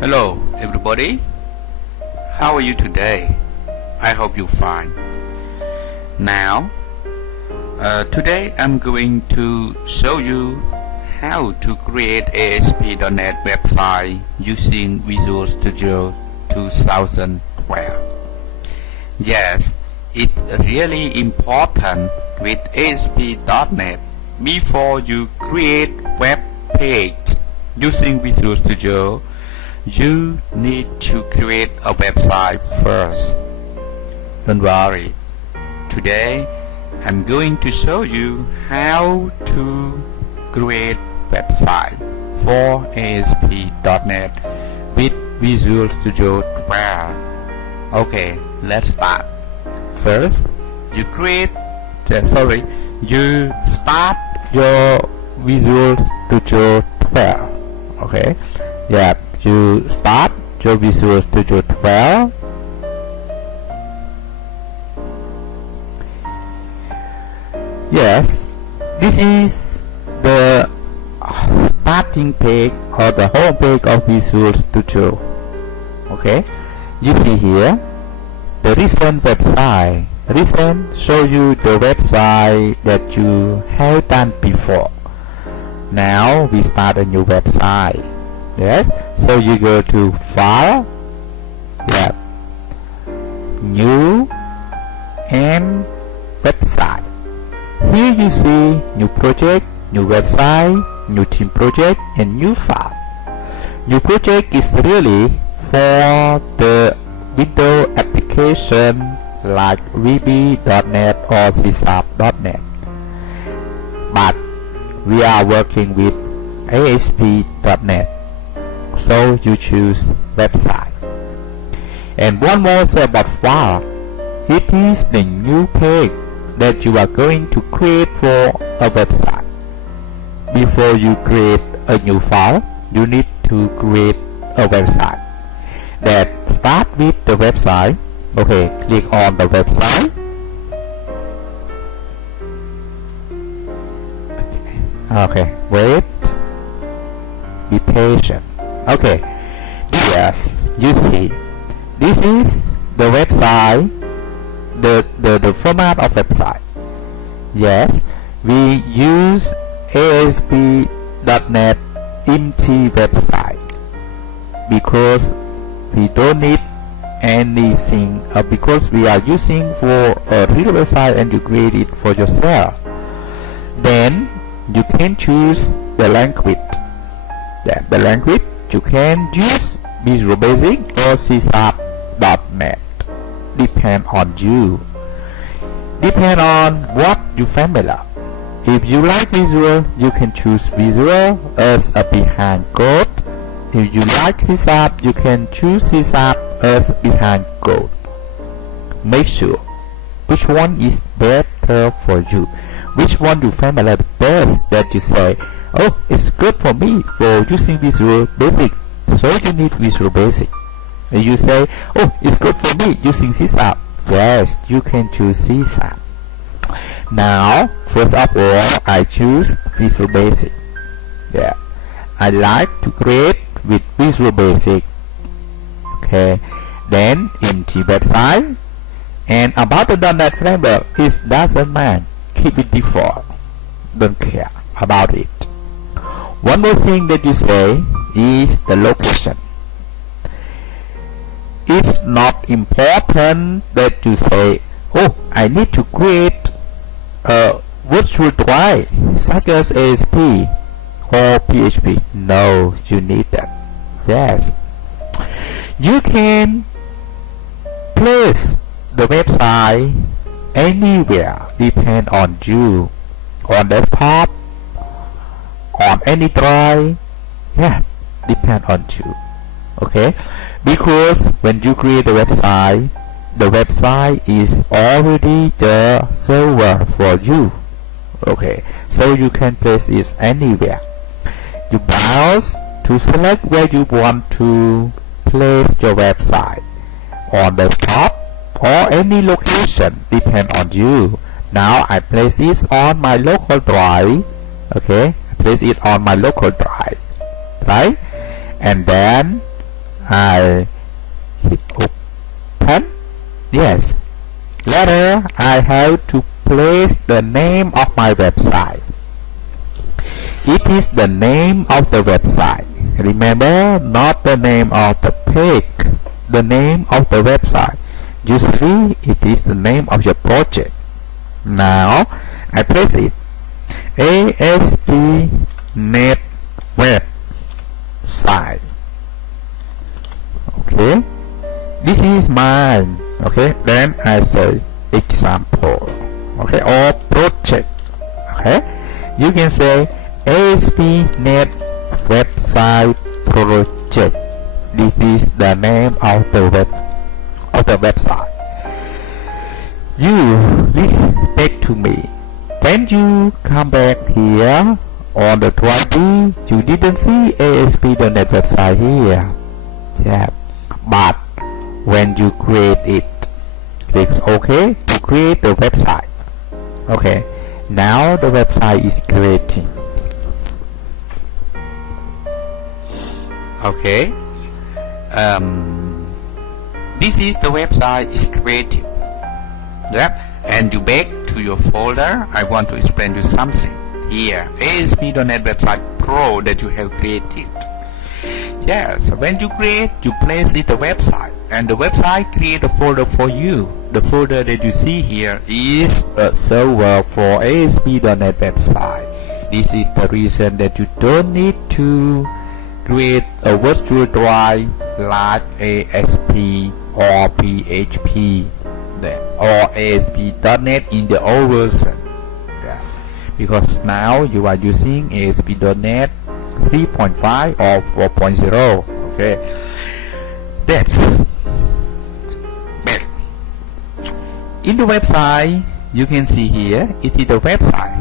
Hello everybody, how are you today? I hope you're fine. Now, today I'm going to show you how to create ASP.NET website using Visual Studio 2012. Yes, it's really important with ASP.NET before you create web page using Visual Studio. You need to create a website first. Don't worry. Today I'm going to show you how to create website for ASP.NET with Visual Studio 12. Okay, let's start. First, you start your Visual Studio 12. Okay, yeah. You start your Visual Studio 12. Yes, this is the starting page or the home page of Visual Studio. Okay, you see here the recent website. Recent show you the website that you have done before. Now we start a new website. Yes, so you go to File, yeah, New, and Website. Here you see New Project, New Website, New Theme Project, and New File. New Project is really for the Windows application like VB.NET or C#.NET, but we are working with ASP.NET. So you choose website. And one more thing about file. It is the new page that you are going to create for a website. Before you create a new file, you need to create a website. That start with the website. Okay, click on the website. Okay, wait. Be patient. Okay, yes, you see, this is the website, the format of website. Yes, we use ASP.NET empty website because we don't need anything, because we are using for a real website and you create it for yourself. Then you can choose the language. The language you can use Visual Basic or C#.NET. Depend on you. Depend on what you familiar. If you like Visual, you can choose Visual as a behind code. If you like C#, you can choose C# as behind code. Make sure which one is better for you. Which one you familiar the best that you say, oh, it's good for me for using Visual Basic, so you need Visual Basic. And you say, oh, it's good for me using C#. Yes, you can choose C#. Now, first of all, I choose Visual Basic. Yeah, I like to create with Visual Basic. Okay, then empty website. And about the .NET framework, it doesn't matter. Keep it default. Don't care about it. One more thing that you say is the location. It's not important that you say, oh, I need to create a virtual drive such as ASP or PHP. No, you need that. Yes, you can place the website anywhere, depend on you, on desktop, on any drive. Yeah, depend on you. Okay, because when you create the website is already the server for you. Okay, so you can place it anywhere. You browse to select where you want to place your website, on desktop or any location, depend on you. Now I place it on my local drive. Okay, place it on my local drive, right? And then I hit open. Yes. Later, I have to place the name of my website. It is the name of the website. Remember, not the name of the page, the name of the website. Usually, it is the name of your project. Now, I place it. ASP.NET website. Okay, this is mine. Okay, then I say example. Okay, or project. Okay, you can say ASP.NET website project. This is the name of the website. You listen back to me. When you come back here on the 20, you didn't see ASP.NET website here. Yeah, but when you create it, click OK to create the website. Okay, now the website is creating. Okay, this is the website is created. Yep, and you back to your folder. I want to explain you something here. ASP.NET website Pro that you have created. Yes, when you create, you place it the website, and the website create a folder for you. The folder that you see here is a server for ASP.NET website. This is the reason that you don't need to create a virtual drive like ASP or PHP or ASP.NET in the old version. Yeah. Because now you are using ASP.NET 3.5 or 4.0. Okay, that's better. In the website, you can see here it is the website.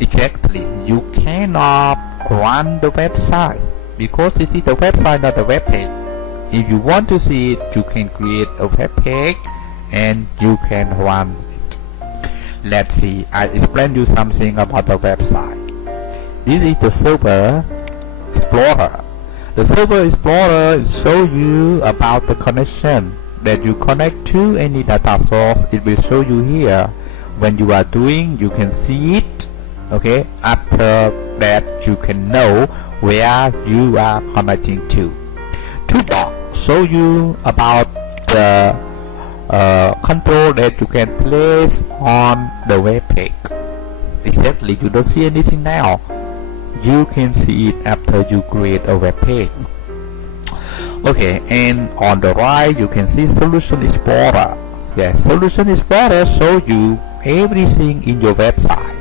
Exactly, you cannot run the website because it is the website, not the web page. If you want to see it, you can create a web page and you can run it. Let's see, I explain you something about the website. This is the Server Explorer. The Server Explorer shows you about the connection that you connect to any data source. It will show you here. When you are doing, you can see it. Okay, after that you can know where you are connecting to. Toolbar show you about the control that you can place on the web page. Exactly, you don't see anything now. You can see it after you create a web page. Okay, and on the right you can see Solution Explorer. Yes, Solution Explorer show you everything in your website.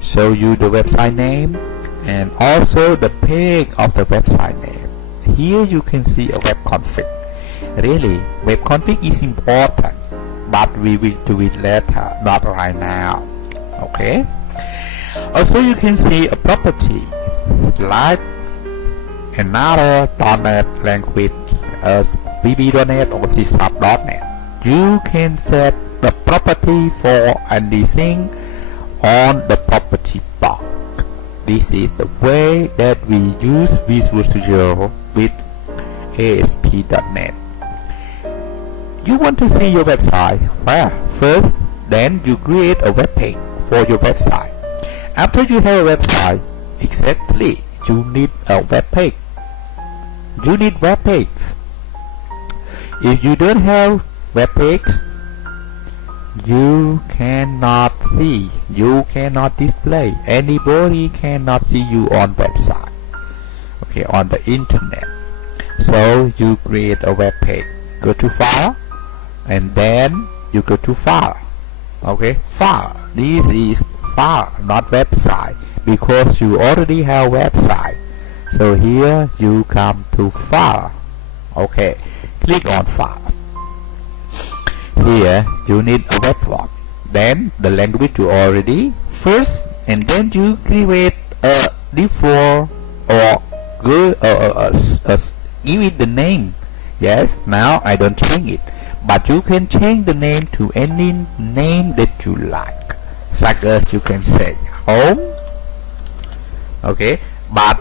Show you the website name and also the page of the website name. Here you can see a web config. Really, web config is important, but we will do it later, not right now. Okay. Also, you can see a property like another .NET language as VB.NET or C#.NET. You can set the property for anything on the property block. This is the way that we use Visual Studio with ASP.NET. You want to see your website? Well, first, then you create a web page for your website. After you have a website, exactly, you need a web page. You need web page. If you don't have web page, you cannot see, you cannot display, anybody cannot see you on website. Okay, on the internet. So you create a web page. Go to File, and then you go to File. Okay, File. This is File, not website, because you already have website. So here you come to File. Okay, click on File. Here you need a web form. Then the language you already first, and then you create a default or give it the name. Yes, now I don't change it, but you can change the name to any name that you like. Such as you can say home. Okay, but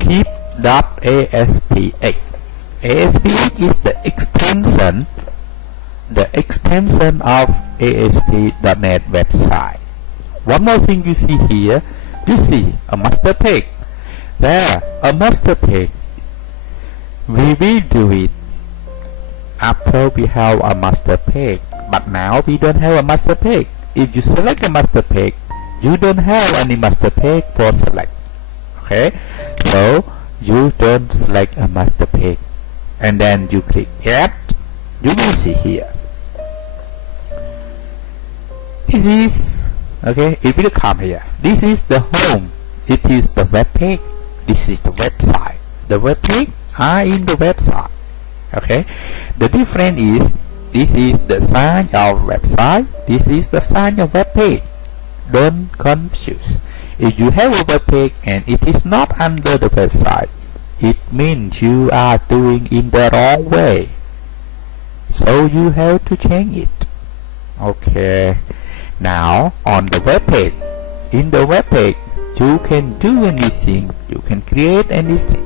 keep .aspx. ASP.NET is the extension of ASP.NET website. One more thing you see here, you see a master page. There, a master page. We will do it after we have a master page, but now we don't have a master page. If you select a master page, you don't have any master page for select. Okay, so you don't select a master page, and then you click add. You will see here. This is okay. It will come here. This is the home. It is the web page. This is the website. The web page are in the website. Okay, the difference is this is the sign of website, this is the sign of web page. Don't confuse. If you have a web page and it is not under the website, it means you are doing in the wrong way, so you have to change it. Okay, now on the web page, in the web page you can do anything, you can create anything.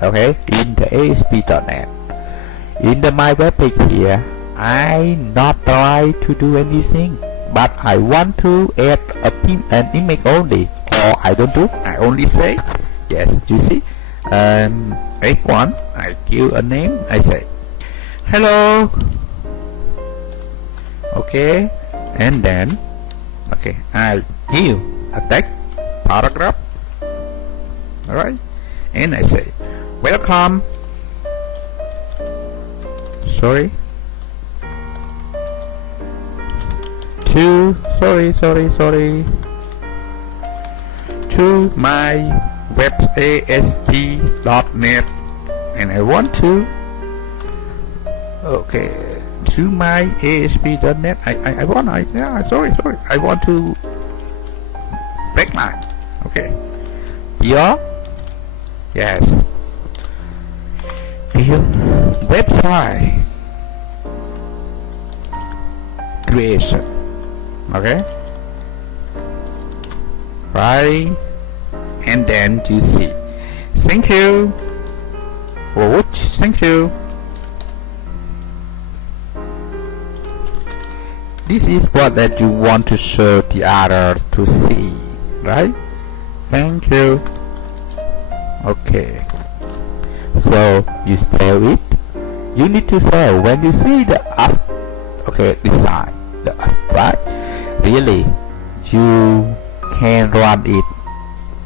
Okay, in the ASP.NET, in the my web page here, I not try to do anything, but I want to add an image only, or I don't do, I only say yes. You see, F1, I give a name, I say hello. Okay, and then okay, I give a text paragraph. Alright, and I say welcome. Sorry to my web ASP.NET, and I want to okay to my ASP.NET. I want to backline. Okay, here, yes, here website creation. Okay, right, and then you see thank you for watch. Thank you. This is what that you want to show the others to see, right? Thank you. Okay, so you save it. You need to save when you see the design, the abstract. Really, you can run it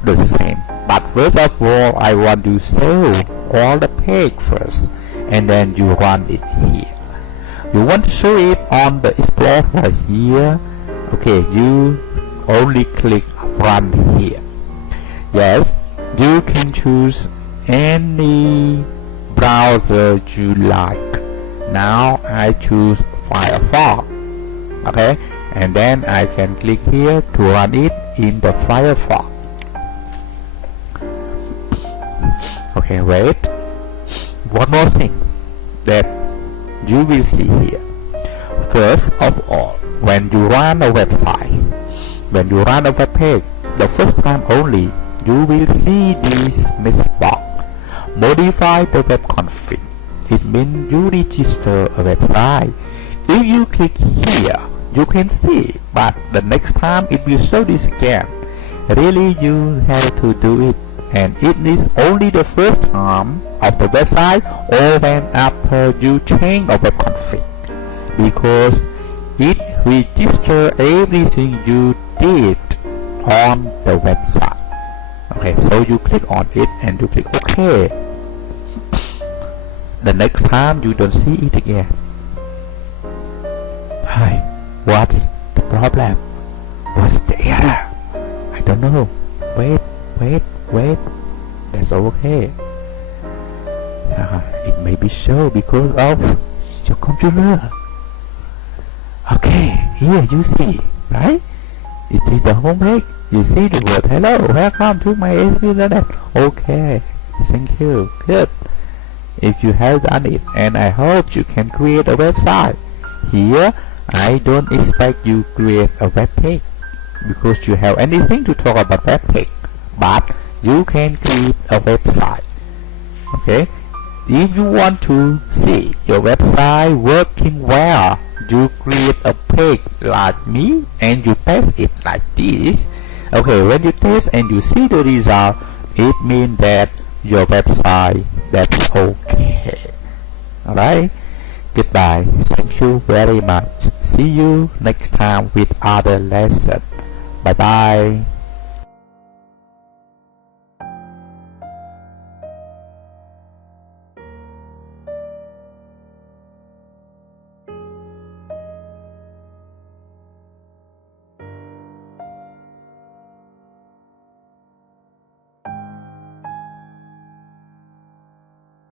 the same, but first of all I want to save all the page first, and then you run it here. You want to show it on the Explorer here. Okay, you only click run here. Yes, you can choose any browser you like. Now I choose Firefox. Okay, and then I can click here to run it in the Firefox. Okay, wait, one more thing that you will see here. First of all, when you run a website, when you run a web page, the first time only, you will see this message box. Modify the web config. It means you register a website. If you click here, you can see, but the next time it will show this again. Really, you have to do it, and it is only the first time of the website or when after you change a web config, because it registers everything you did on the website. Okay, so you click on it and you click OK. The next time you don't see it again. Hi, what's the problem? What's the error? I don't know. Wait. That's okay. It may be so because of your computer. Okay, here you see, right? It is the home page. You see the word hello, welcome to my ASP.NET. Okay, thank you, good. If you have done it, and I hope you can create a website. Here, I don't expect you create a web page because you have anything to talk about web page, but you can create a website. Okay, If you want to see your website working well, you create a page like me and you test it like this. Okay, when you test and you see the result, it means that your website that's okay. Alright, goodbye. Thank you very much. See you next time with other lesson. Bye bye.